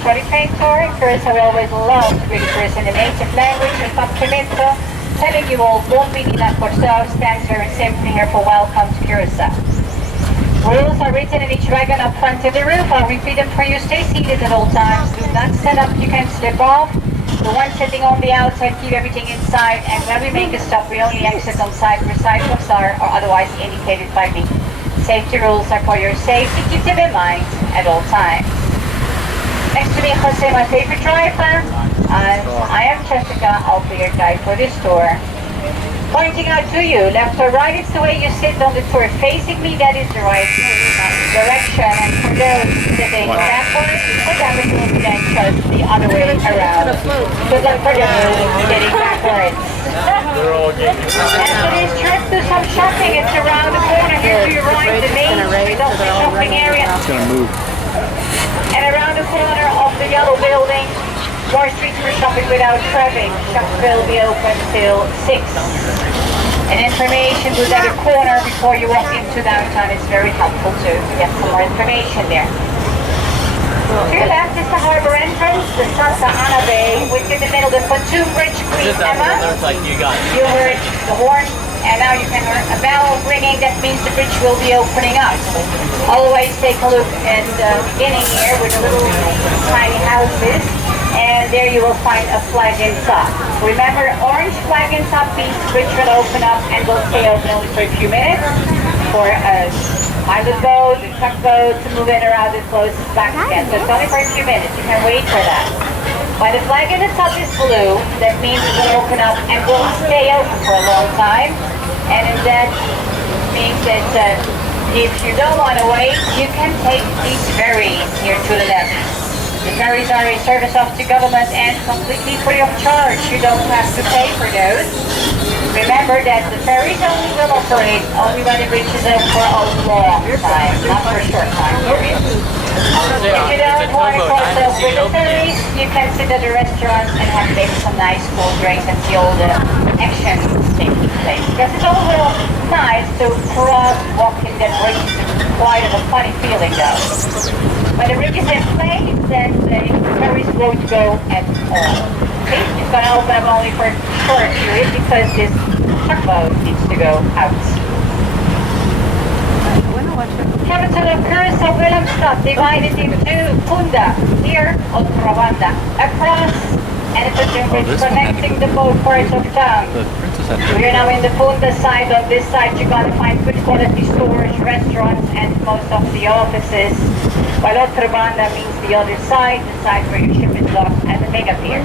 trolley train tour. First, I will always love to greet tourists in the native language of Complimento, telling you all buon venida Corso stands very simply here for welcome to Curacao. Rules are written in each wagon up front of the roof. I'll repeat them for you. Stay seated at all times. Do not stand up. You can slip off. The one sitting on the outside, keep everything inside. And when we make a stop, we only exit on side where sidewalks are or otherwise indicated by me. Safety rules are for your safety. Keep them in mind at all times. Next to me, Jose, my favorite driver. I am Jessica. I'll be your guide for this tour. Pointing out to you, left or right, it's the way you sit on the tour. Facing me, that is the right direction. And for those sitting backwards, or damage will be then just the other way around. Good luck for those sitting backwards. And for this trip, do some shopping. It's around the corner here to your right, the main street of the shopping area. It's gonna move. And around the corner of the yellow building, more streets for shopping without traffic. Shops will be open till 6. And information was at the corner before you walk into downtown. It's very helpful to get some more information there. To your left is the harbor entrance, the Santa Ana Bay, which in the middle, the pontoon bridge, Queen Emma. You heard the horn, and now you can hear a bell ringing. That means the bridge will be opening up. Always take a look at the beginning here with the little tiny houses. And there you will find a flag inside. Remember, orange flag inside piece, bridge will open up and will stay open only for a few minutes for a pilot boat, a truck boat to move in around and close back again. So it's only for a few minutes. You can wait for that. When the flag in the top is blue, that means it will open up and will stay open for a long time. And that means that if you don't want to wait, you can take these ferries here to the left. The ferries are a service of the government and completely free of charge. You don't have to pay for those. Remember that the ferries only will operate only when the bridge is open for a long time, not for a short time. If you don't want to cross over with the ferries, you can sit at the restaurants and have maybe some nice cool drinks and see all the action taking place. Because it's overall nice to cross walking that bridge. It's quite a funny feeling though. When the bridge is in place, then the ferries won't go at all. Okay? It's going to open up only for a short period because this tugboat needs to go out. Capital of Curacao, Willemstad, divided into Funda, here, Otrabanda, across, and a pontoon bridge connecting the both parts of town. We're now in the Funda side. On this side, you're going to find good quality stores, restaurants, and most of the offices. While Otrabanda means the other side, the side where your ship is docked at the mega pier.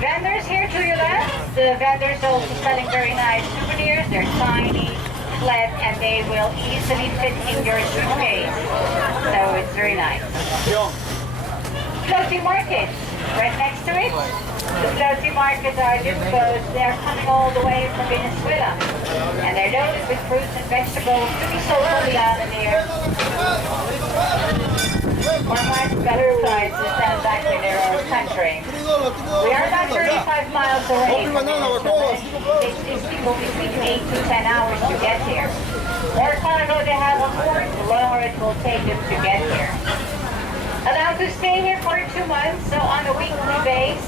Vendors here to your left. The vendors are also selling very nice souvenirs. They're tiny, flat, and they will easily fit in your suitcase. So it's very nice. Floating markets, right next to it. The floating markets are new boats. They're coming all the way from Venezuela. And they're loaded with fruits and vegetables to be sold on the island here. For much better prices than back in their own country. We are about 35 miles away from Venezuela. It takes people between 8 to 10 hours to get here. The more cargo they have on board, the longer it will take them to get here. Allowed to stay here for 2 months, so on a weekly basis,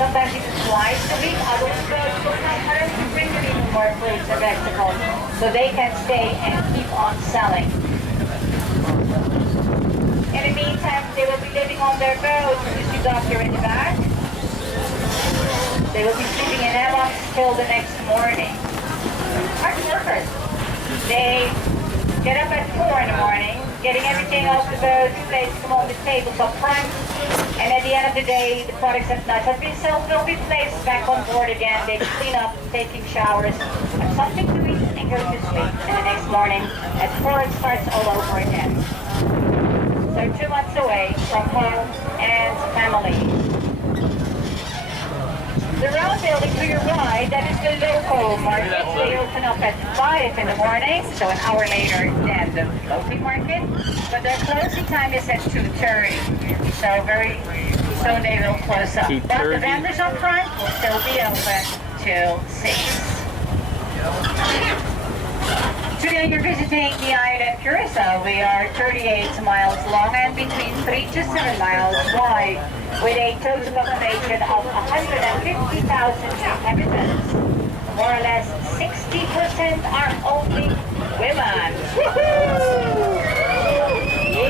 sometimes even twice a week, others go to Canada to bring them even more fruits and vegetables, so they can stay and keep on selling. In the meantime, they will be living on their boats, you see dock here in the back. They will be sleeping in hammocks till the next morning. Hard workers. They get up at 4 in the morning, getting everything off the boat, place them on the tables up front, and at the end of the day, the products that not have been sold will be placed back on board again. They clean up, taking showers, have something to eat, and go to sleep. And the next morning, at 4, it starts all over again. So 2 months away from home and family. The round building to your right, that is the local market. They open up at 5 in the morning, so an hour later than the floating market. But their closing time is at 2:30, so very soon they will close up. But the vendors up front will still be open till 6. Today you're visiting the island Curacao. We are 38 miles long and between 3 to 7 miles wide, with a total population of 150,000 inhabitants. More or less 60% are only women. Woohoo!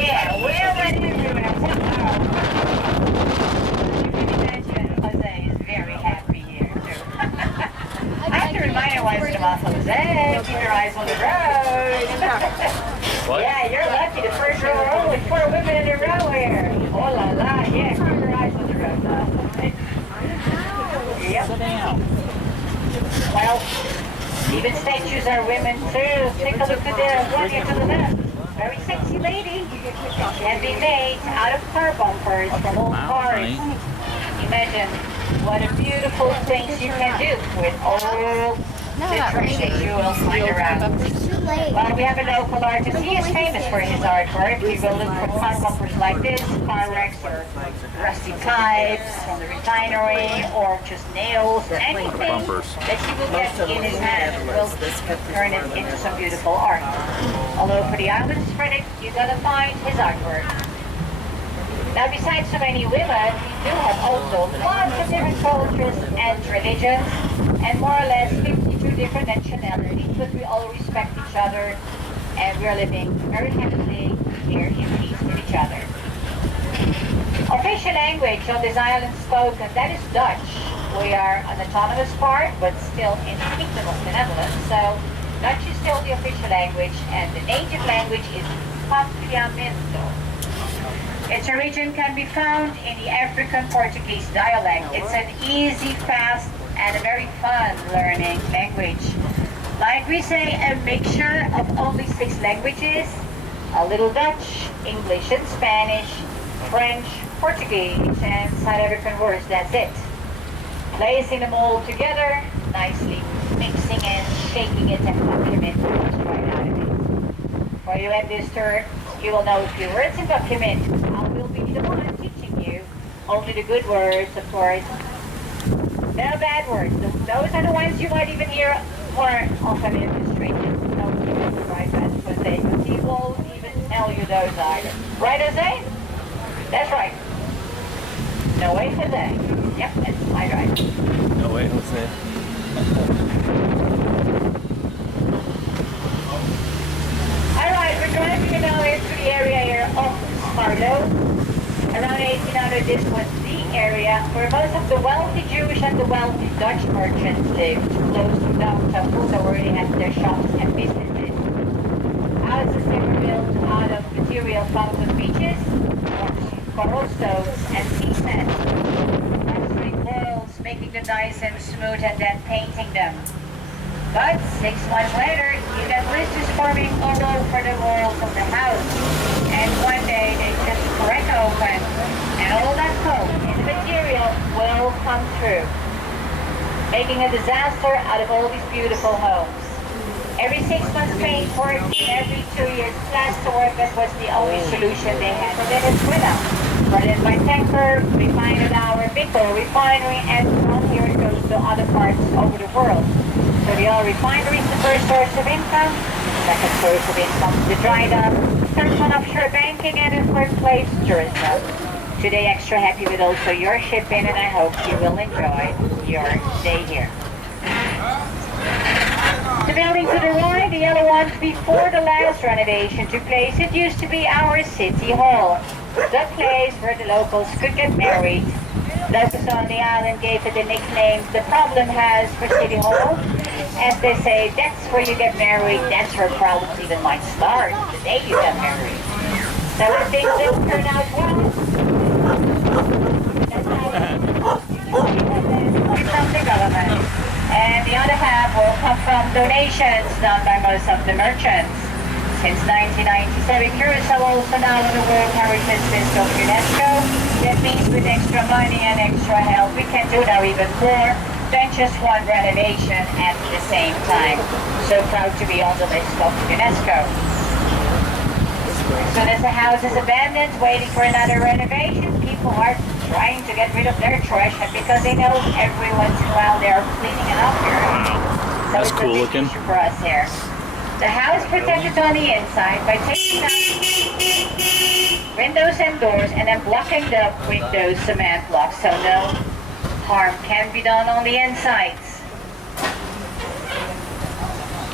Yeah, women everywhere. You can imagine Jose is very happy here too. I have to remind you once in a while, Jose, keep your eyes on the road. What? Yeah, you're lucky. The first row with 4 women in a row here. Oh la la, yeah, keep your eyes on the road. Yep. Sit down. Well, even statues are women too. Take a look at the one here to the left. Very sexy lady. Can be made out of car bumpers from old cars. Imagine what a beautiful things you can do with old treasures you will find around. Well, we have a local artist. He is famous for his artwork. You will look for car bumpers like this, car wrecks or rusty pipes from the refinery, or just nails, anything that he will get in his hand will turn it into some beautiful art. All over the island spread it, you're gonna find his artwork. Now, besides so many women, we do have also lots of different cultures and religions, and more or less 52 different nationalities, but we all respect each other, and we're living very happily here in peace with each other. Official language on this island spoken, that is Dutch. We are an autonomous part, but still in the Kingdom of the Netherlands, so Dutch is still the official language, and the native language is Papiamento. Its origin can be found in the African Portuguese dialect. It's an easy, fast, and a very fun learning language. Like we say, a mixture of only 6 languages, a little Dutch, English and Spanish, French, Portuguese, and South African words, that's it. Placing them all together, nicely mixing and shaking it and documenting what's right out of it. For you at this turn, you will know a few words in document. I will be the one teaching you only the good words, of course. No bad words. Those are the ones you might even hear more often in the street. No, right, that's Jose. But he won't even tell you those either. Right, Jose? That's right. No way, Jose. Yep, that's my right. No way, Jose. Alright, we're driving now into the area here of Marlo. Around 1800, this was the area where most of the wealthy Jewish and the wealthy Dutch merchants lived, close to downtown Fulda, where they had their shops and businesses. Houses they were built out of material found on beaches, coral stones, and sea sand. Plastering walls, making them nice and smooth, and then painting them. But 6 months later, you got blisters forming all over the walls of the house. And one day they just crack open, and all that coke in the material will come through, making a disaster out of all these beautiful homes. Every 6 months paint work, every 2 years plaster work, that was the only solution they had for Venezuela. Brought in by tanker, refined at our big oil refinery, and from here it goes to other parts over the world. So the oil refinery is the first source of income, second source of income is the dry dock, third one offshore banking, and in first place tourism. Today extra happy with also your shipping, and I hope you will enjoy your day here. The building to the right, the yellow one, before the last renovation took place, it used to be our city hall. The place where the locals could get married. Locals on the island gave it the nickname the problem has for City Hall. As they say, that's where you get married, that's where problems even might start, the day you get married. So if things don't turn out well, that's how it's from the government. And the other half will come from donations done by most of the merchants. Since 1997, Curacao also now on the World Heritage List of UNESCO. That means with extra money and extra help, we can do now even more than just one renovation at the same time. So proud to be on the list of UNESCO. As soon as the house is abandoned, waiting for another renovation, people are trying to get rid of their trash, and because they know every once in a while they're cleaning it up here. So that's it's cool a big looking. issue for us here. The house protected on the inside by taking out windows and doors and then blocking the windows cement blocks so no harm can be done on the insides.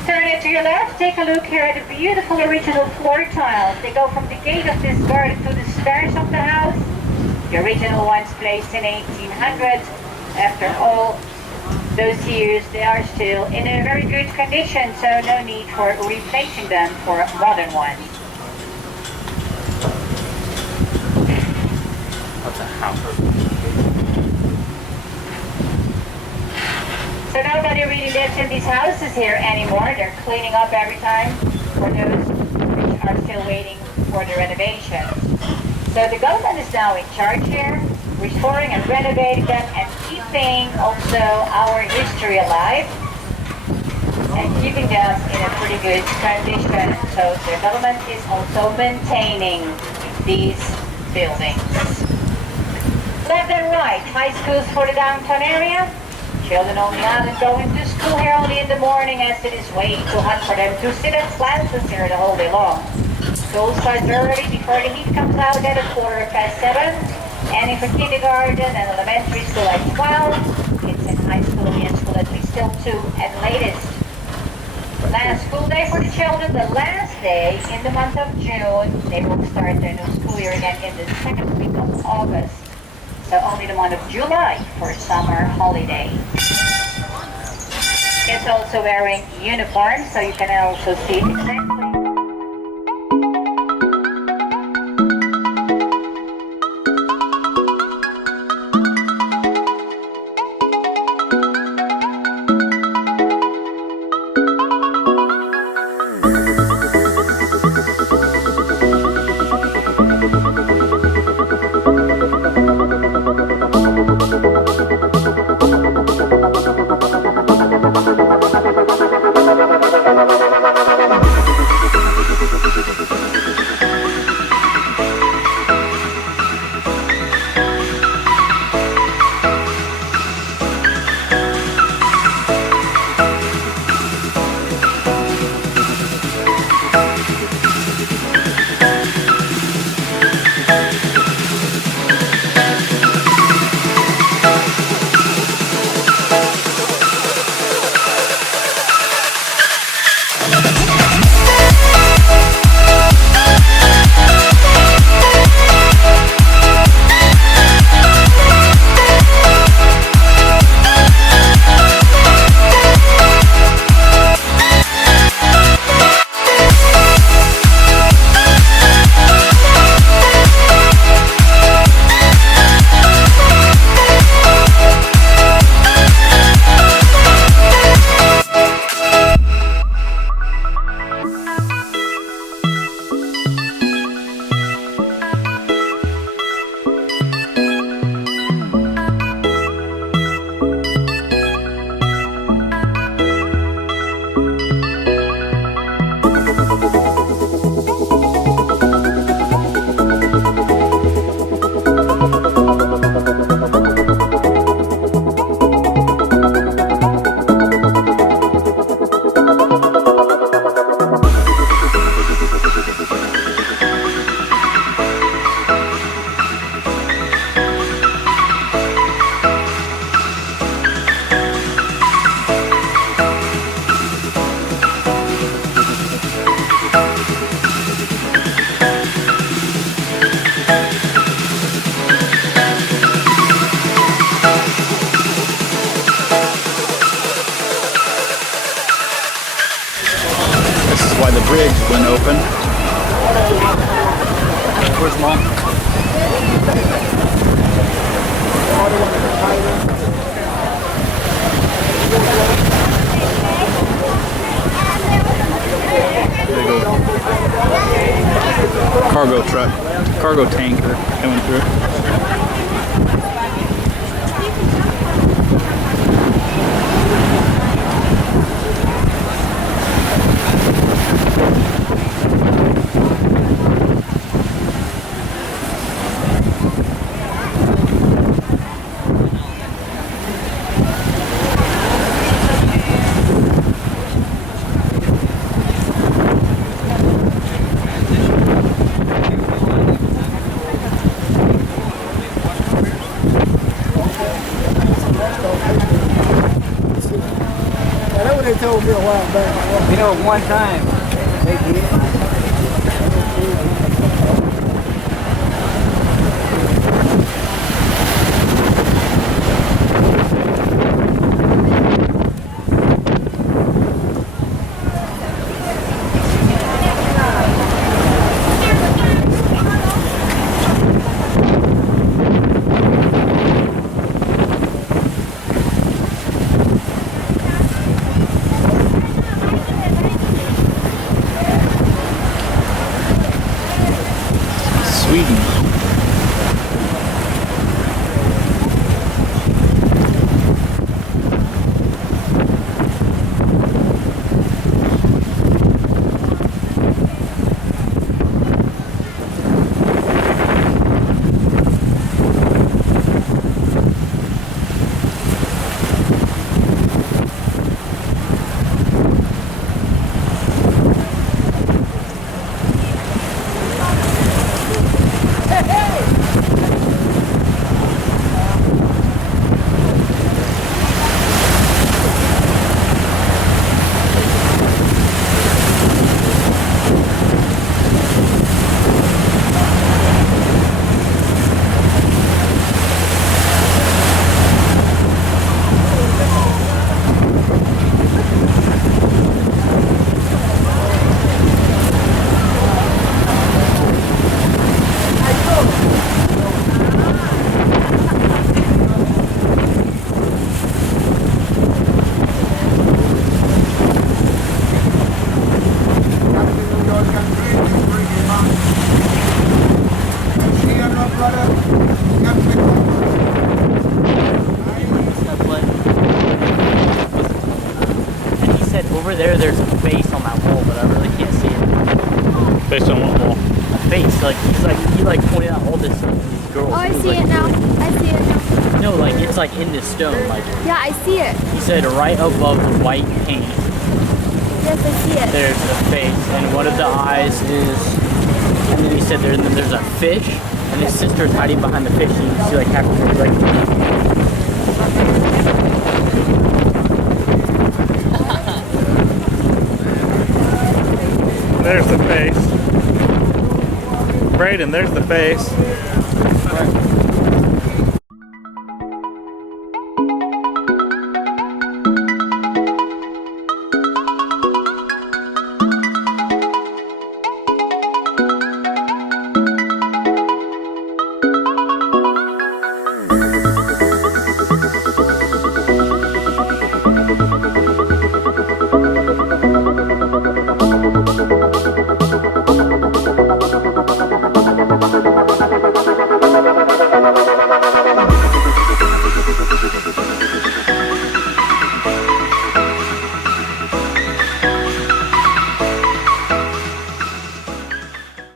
Turn it to your left, take a look here at the beautiful original floor tiles. They go from the gate of this garden to the stairs of the house. The original ones placed in 1800s. After all those years, they are still in a very good condition, so no need for replacing them for modern ones. What's a house? So nobody really lives in these houses here anymore. They're cleaning up every time for those which are still waiting for the renovation. So the government is now in charge here, restoring and renovating them and keeping also our history alive and keeping them in a pretty good condition. So the government is also maintaining these buildings. Left and right, high schools for the downtown area. Children on the island going to school here only in the morning as it is way too hot for them to sit at classes here the whole day long. School starts early before the heat comes out at 7:15. And for kindergarten and elementary school at 12. Kids in high school and school at least till 2 at latest. Last school day for the children, the last day in the month of June. They will start their new school year again in the second week of August. So only the month of July for summer holiday. It's also wearing uniforms, so you can also see exactly. Why the bridge went open. Where's Mom? Cargo truck, cargo tanker coming through. told me a while back. You know, one time they did. Sweden. And he said over there's a face on that wall, but I really can't see it. Based on what wall? A face, he pointed out all this these girls. Oh, I see it now. I see it now. No, like it's like in this stone. Like Yeah, I see it. he said, right above the white paint, Yes, I see it. there's a face, and one of the eyes is. And then he said there's a fish, and his sister's hiding behind the fish. And you can see like half of her like. There's the face. Brayden, there's the face.